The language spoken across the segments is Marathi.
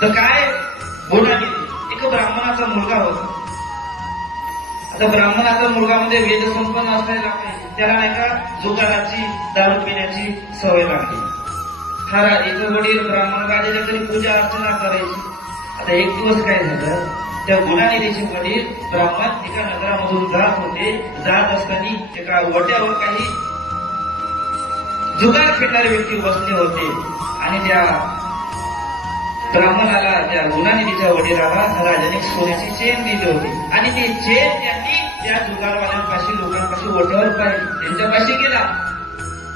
तर काय गुणानिधी एक ब्राह्मणाचा मुलगा होता. आता ब्राह्मणाचा मुलगा म्हणजे वेद संपन्न असायला पाहिजे. त्याला नाही का जुगाराची दारू पिण्याची सवय लागली. हा राजाचा वडील ब्राह्मण राजाच्या घरी पूजा अर्चना करायची. आता एक दिवस काय झालं, त्या गुणानिधीचे वडील ब्राह्मण एका नगरामधून जात होते. जात असताना एका वट्यावर काही जुगार खेळणारे व्यक्ती बसले होते आणि त्या ब्राह्मणाला, त्या गुणानिधीच्या वडिलाला राजाने सोन्याची चेन दिली होती आणि ती चेन त्यांनी त्या जुगारवाल्यांपाशी, लोकांपाशी वट्यावर पाहिली. त्यांच्यापाशी गेला,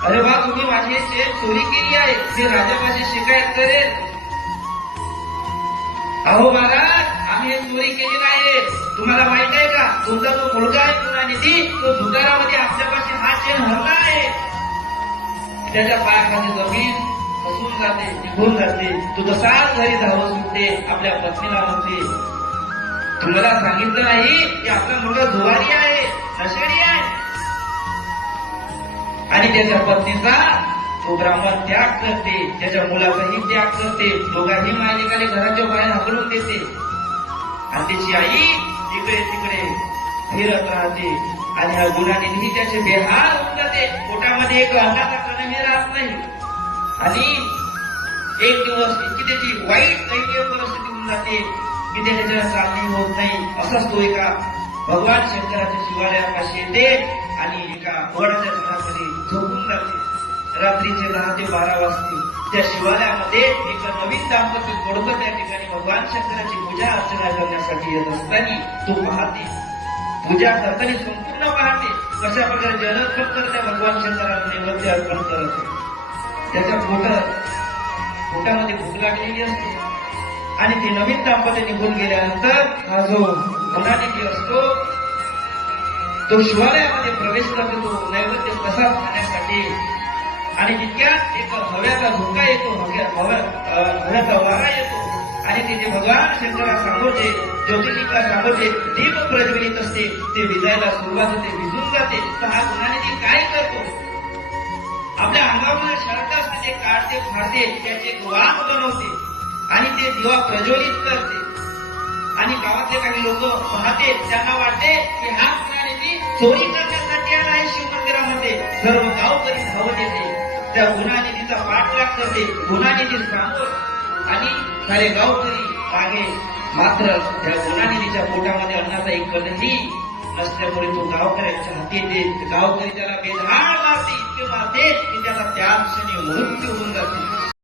अरे वा, तुम्ही माझी चेन चोरी केली आहे, ते राजापाशी शिकायत करेल. अहो महाराज, आम्ही हे चोरी केली नाही. तुम्हाला माहित आहे का, तुमचा जो मुलगा आहे गुणानिधी, तो जुगारामध्ये आपल्यापाशी हा चेन हरला आहे. त्याच्या पायाखाली जमीन फसून जाते, निघून जाते. तो तसाच घरी धावत सुटते, आपल्या पत्नीला म्हणते, तुम्हाला सांगितलं नाही की आपला मुलगा जुगारी आहे, नशेडी आहे. आणि त्याच्या पत्नीचा तो ब्राह्मण त्याग करते, त्याच्या मुलाचाही त्याग करते, दोघांही मायलेकाने घराच्या बाहेर हकलून देते. आणि त्याची आई इकडे तिकडे फिरत राहते आणि हा गुणानिधी त्याचे बेहाल होऊन जाते. पोटामध्ये एक अन्नाचा कणही राहत नाही. आणि एक दिवस इतकी त्याची वाईट दैनीय परिस्थिती होऊन जाते की ते त्याच्या चालणी होत नाही. असाच तो एका भगवान शंकराच्या शिवालयापाशी येते आणि एका वडाच्या झाडाखाली झोपून जाते. रात्रीचे 10 ते 12 वाजते. त्या शिवालयामध्ये एक नवीन दाम्पत्य जोडपं त्या ठिकाणी भगवान शंकराची पूजा अर्चना करण्यासाठी येत असताना तो पाहते, पूजा करताना संपूर्ण पाहते कशा प्रकारे जलखर त्या भगवान शंकराला नैवेद्य अर्पण करत. त्याच्या पोटामध्ये भूक लागलेली असते आणि ते नवीन दाम्पत्य निघून गेल्यानंतर हा जो गुणानिधी असतो तो शिवालयामध्ये प्रवेश करतो नैवेद्य प्रसाद खाण्यासाठी. आणि तितक्यात एक हव्याचा धोका येतो, हव्याचा वारा येतो आणि तिथे भगवान शंकरासमोर जे ज्योतिर्लिंगासमोर जे दीप प्रज्वलित असते ते विजायला सुरुवात होते, विजून जाते. तर हा गुणानिधी काय करतो, आपल्या अंगावर शर्ट असते ते काढते, फाडते, त्याचे एक वाण बनवते आणि ते दिवा प्रज्वलित करते. आणि गावातले काही लोक पाहते, त्यांना वाटते की हा गुणानिधी चोरी करण्यासाठी आला आहे शिवमंदिरामध्ये. सर्व गावकरी धावत येते, त्या गुणानिधीचा पाठलाग करते, गुणानिधी समोर आणि सारे गावकरी मागे. मात्र त्या गुणानिधीच्या पोटामध्ये अन्नाचा एक कणही नसल्यामुळे तो गावकऱ्यांच्या हाती येते. गावकरी त्याला बेधाड मारते, इतके मारते की त्याला त्या क्षणी मृत्यू होऊन जाते.